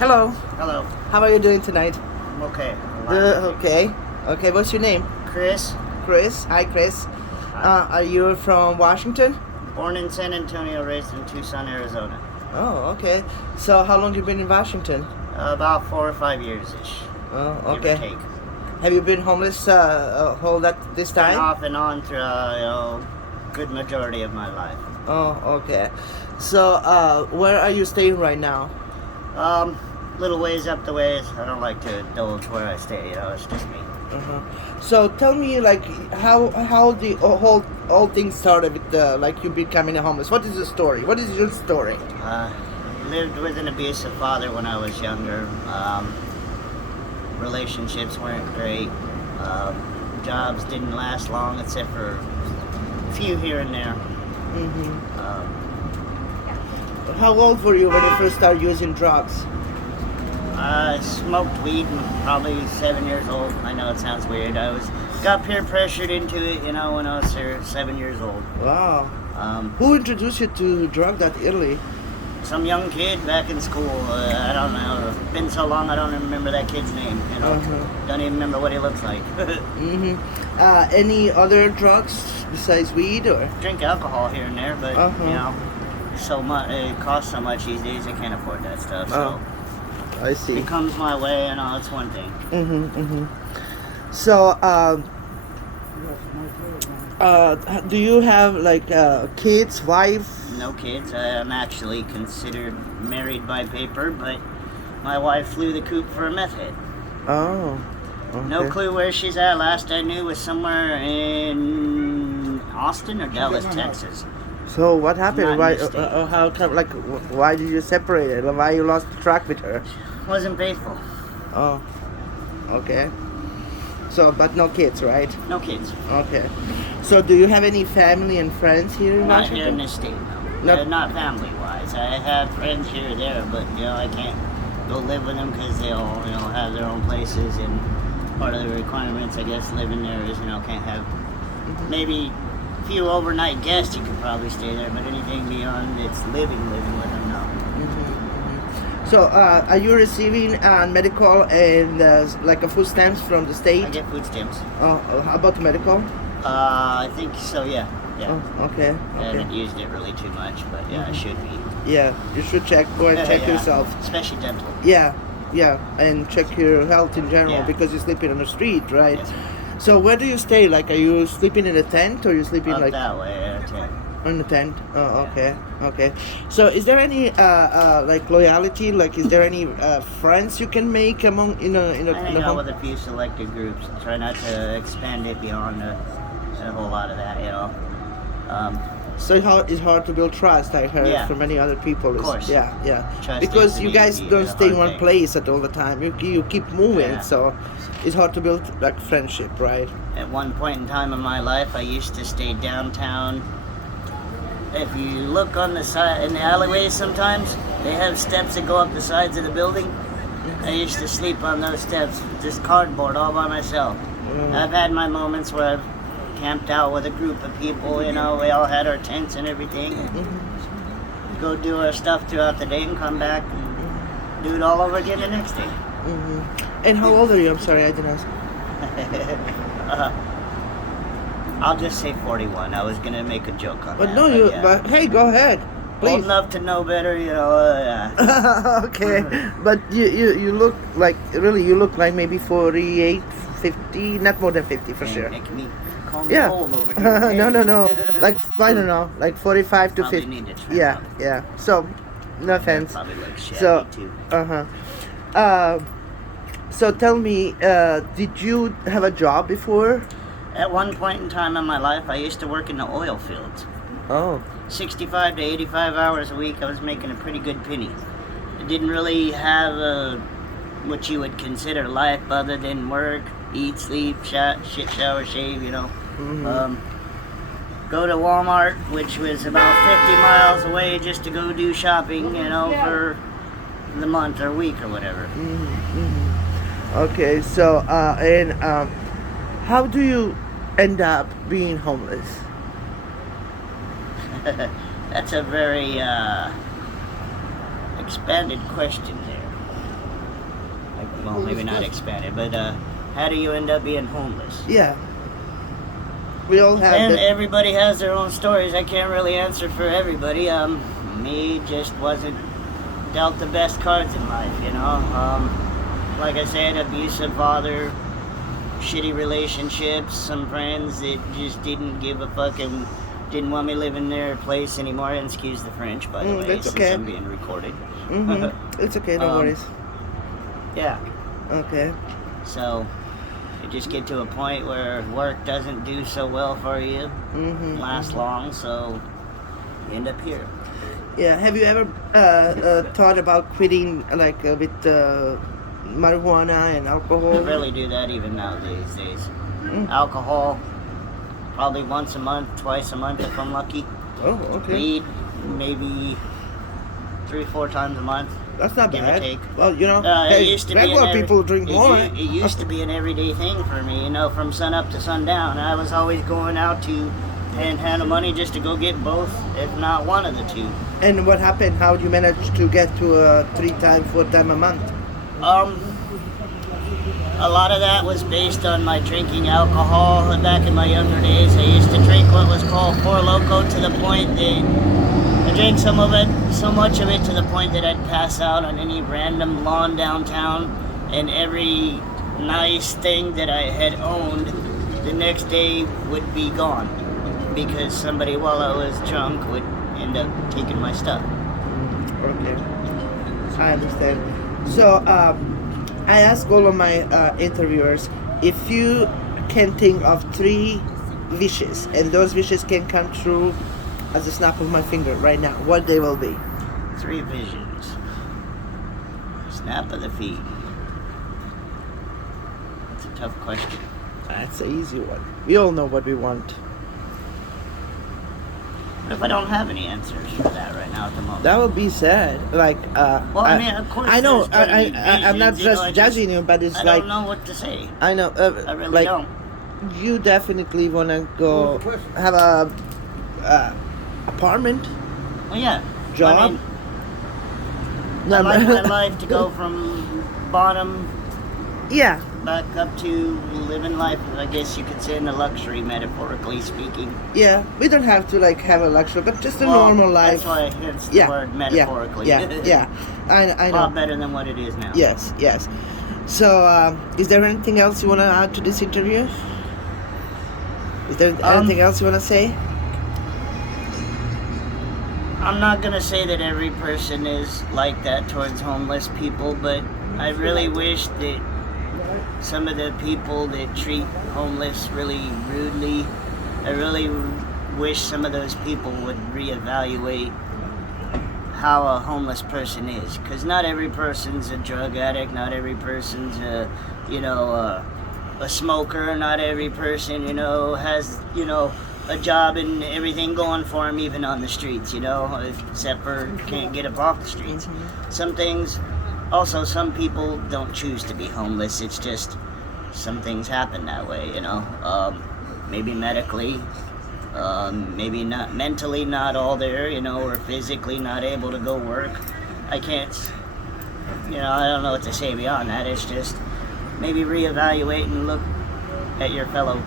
Hello. Hello. How are you doing tonight? I'm okay. Okay. Okay. What's your name? Chris, Chris. Hi, Chris. Are you from Washington? born in San Antonio, raised in Tucson, Arizona. Oh, okay. So how long you been in Washington? About 4 or 5 years-ish. Oh, Give or okay. take. Have you been homeless whole that this Been time? off and on through good majority of my life. Oh, okay. So where are you staying right now? Little ways up the ways. I don't like to indulge where I stay. It's just me. Uh-huh. So tell me, like, how the whole thing started with like you becoming a homeless. What is the story? What is your story? Lived with an abusive father when I was younger. Relationships weren't great. Jobs didn't last long, except for a few here and there. Mm-hmm. How old were you when you first started using drugs? I smoked weed probably 7 years old. I know it sounds weird. Got peer pressured into it, when I was 7 years old. Wow. Who introduced you to drug that early? Some young kid back in school. I don't know. It's been so long I don't even remember that kid's name. Don't even remember what he looks like. Mm-hmm. Any other drugs besides weed or? Drink alcohol here and there, but so much. It costs so much these days. I can't afford that stuff. So. I see. It comes my way, it's one thing. So, do you have like kids, wife? No kids. I'm actually considered married by paper, but my wife flew the coop for a meth head. Oh. Okay. No clue where she's at. Last I knew was somewhere in Austin or Dallas, Texas. So what happened? Not Why? in the state. How come? Like, why did you separate it? Why you lost track with her? Wasn't faithful. Oh. Okay. So, but no kids, right? No kids. Okay. So, do you have any family and friends here in Not Washington? here in this state. Nope. Not family-wise. I have friends here or there, but I can't go live with them because they all have their own places, and part of the requirements, I guess, living there is can't have maybe a few overnight guests. You could probably stay there, but anything beyond it's living with them, no. So, are you receiving medical and like a food stamps from the state? I get food stamps. Oh, how about the medical? I think so, yeah. Oh, okay. I haven't used it really too much, but yeah, I should be. Yeah, you should go and check yourself. Especially dental. Yeah, and check your health in general because you're sleeping on the street, right? Yes. So where do you stay? Like, are you sleeping in a tent or you sleeping Up like that way, tent. in a tent? Oh, okay. So is there any like loyalty? Like, is there any friends you can make among in I hang out with a few selected groups. Try not to expand it beyond a whole lot of that, So it's hard to build trust. I heard from many other people. Of course. Yeah. Trust Because is you an guys easy, don't stay in hard one thing. place at all the time. You keep moving, Yeah. so it's hard to build like friendship, right? At one point in time in my life, I used to stay downtown. If you look on the side in the alleyways, sometimes they have steps that go up the sides of the building. I used to sleep on those steps, just cardboard all by myself. I've had my moments where I've camped out with a group of people. We all had our tents and everything. Go do our stuff throughout the day and come back and do it all over again the next day. And how old are you? I'm sorry, I didn't ask. I'll just say 41. I was gonna make a joke on But that. no, yeah. hey, go ahead, Old please. enough to know better, Okay, but you look like you look like maybe 48, 50, not more than 50 for sure. Call me old over here. No. Like, I don't know, like 45 to Probably 50. need to trim Yeah. So, no offense. Probably look shabby So, too. So tell me, did you have a job before? At one point in time in my life, I used to work in the oil fields. Oh. 65 to 85 hours a week, I was making a pretty good penny. I didn't really have what you would consider life other than work, eat, sleep, shower, shave, Go to Walmart, which was about 50 miles away just to go do shopping, for the month or week or whatever. Okay, so, how do you end up being homeless? That's a very expanded question there. well, maybe not expanded, but how do you end up being homeless? Yeah. We all have And that. everybody has their own stories. I can't really answer for everybody. Me just wasn't dealt the best cards in life, you know. Like I said, abusive father, shitty relationships, some friends that just didn't give a fuck and didn't want me living in their place anymore. And excuse the French, by the way, that's since okay. I'm being recorded. It's okay, no worries. Yeah. Okay. So you just get to a point where work doesn't do so well for you, last long, so you end up here. Yeah. Have you ever thought about quitting, like with marijuana and alcohol? I rarely do that even nowadays. Alcohol, probably once a month, twice a month if I'm lucky. Oh, okay. Weed, maybe 3-4 times a month. That's not give or bad. take. Well, you know, It used to be regular people drink more. It used to be an everyday thing for me, you know, from sun up to sundown. I was always going out to panhandle money just to go get both, if not one of the two. And what happened? How did you manage to get to 3 times, 4 times a month? A lot of that was based on my drinking alcohol. Back in my younger days, I used to drink what was called Four Loko to the point that I drank so much of it to the point that I'd pass out on any random lawn downtown, and every nice thing that I had owned the next day would be gone because somebody, while I was drunk, would end up taking my stuff. Okay, I understand. So, I ask all of my interviewers, if you can think of 3 wishes, and those wishes can come true as a snap of my finger right now, what they will be? 3 visions. Snap of the feet. That's a tough question. That's an easy one. We all know what we want. What if I don't have any answers for that right now at the moment? That would be sad. Like, Well, I mean, of course. I know. there's gonna be I'm not visions, you know, just I judging you, but it's I like don't know what to say. I know. I really like, don't. You definitely wanna go have a apartment, Well, yeah. job. I mean, I like my life to go from bottom Yeah. back up to living life, I guess you could say, in a luxury, metaphorically speaking. Yeah. We don't have to like have a luxury, but just a Well, normal life. That's why it's the word metaphorically. Yeah. I A know. lot better than what it is now. Yes. So, is there anything else you wanna add to this interview? Is there anything else you wanna say? I'm not gonna say that every person is like that towards homeless people, but I really wish that some of the people that treat homeless really rudely, I really wish some of those people would reevaluate how a homeless person is, because not every person's a drug addict, not every person's a smoker, not every person has a job and everything going for him, even on the streets, except for can't get up off the streets. Some things, also some people don't choose to be homeless. It's just some things happen that way, maybe medically, maybe not mentally, not all there, or physically not able to go work. I can't, I don't know what to say beyond that. It's just maybe reevaluate and look at your fellow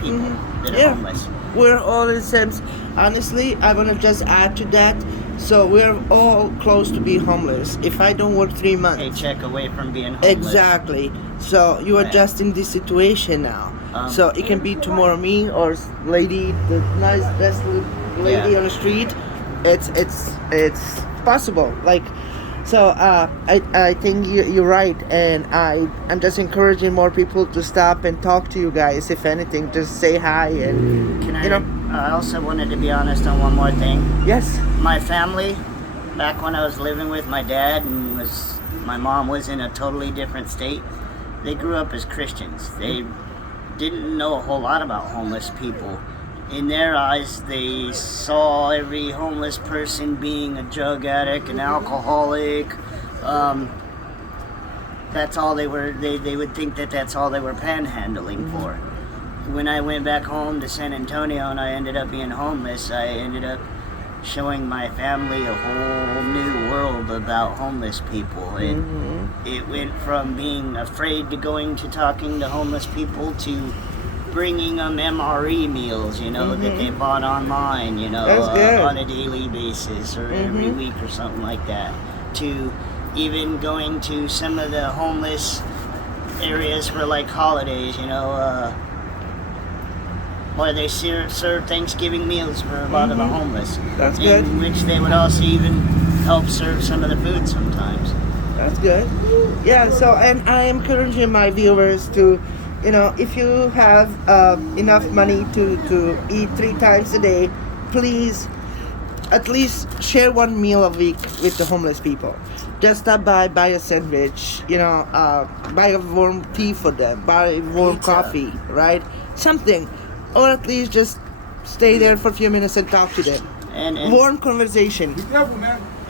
people that are homeless. We're all in the same. Honestly, I want to just add to that. So we're all close to be homeless. If I don't work 3 months, paycheck away from being homeless. Exactly. So you are just in this situation now. So it can be tomorrow me or lady, the nice best lady on the street. It's possible. Like, so I think you're right, and I'm just encouraging more people to stop and talk to you guys. If anything, just say hi and I also wanted to be honest on one more thing. Yes. My family, back when I was living with my dad and my mom was in a totally different state, they grew up as Christians. They didn't know a whole lot about homeless people. In their eyes, they saw every homeless person being a drug addict, an alcoholic. That's all they were. They would think that that's all they were panhandling for. When I went back home to San Antonio and I ended up being homeless, I ended up showing my family a whole new world about homeless people. It went from being afraid to going to talking to homeless people to bringing them MRE meals, that they bought online, on a daily basis or every week or something like that, to even going to some of the homeless areas for like holidays, where they serve Thanksgiving meals for a lot of the homeless. That's good. In which they would also even help serve some of the food sometimes. That's good. Yeah, so, and I am encouraging my viewers to, if you have enough money to eat 3 times a day, please at least share 1 meal a week with the homeless people. Just stop by, buy a sandwich, buy a warm tea for them, buy warm Pizza. coffee, right? Something. Or at least just stay there for a few minutes and talk to them. And Warm conversation.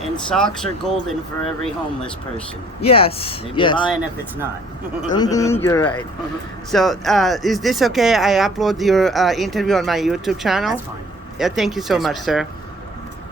And socks are golden for every homeless person. Yes. They'd be Yes. lying if it's not. You're right. So, is this okay? I upload your interview on my YouTube channel? That's fine. Yeah, thank you so Yes, much, ma'am. sir.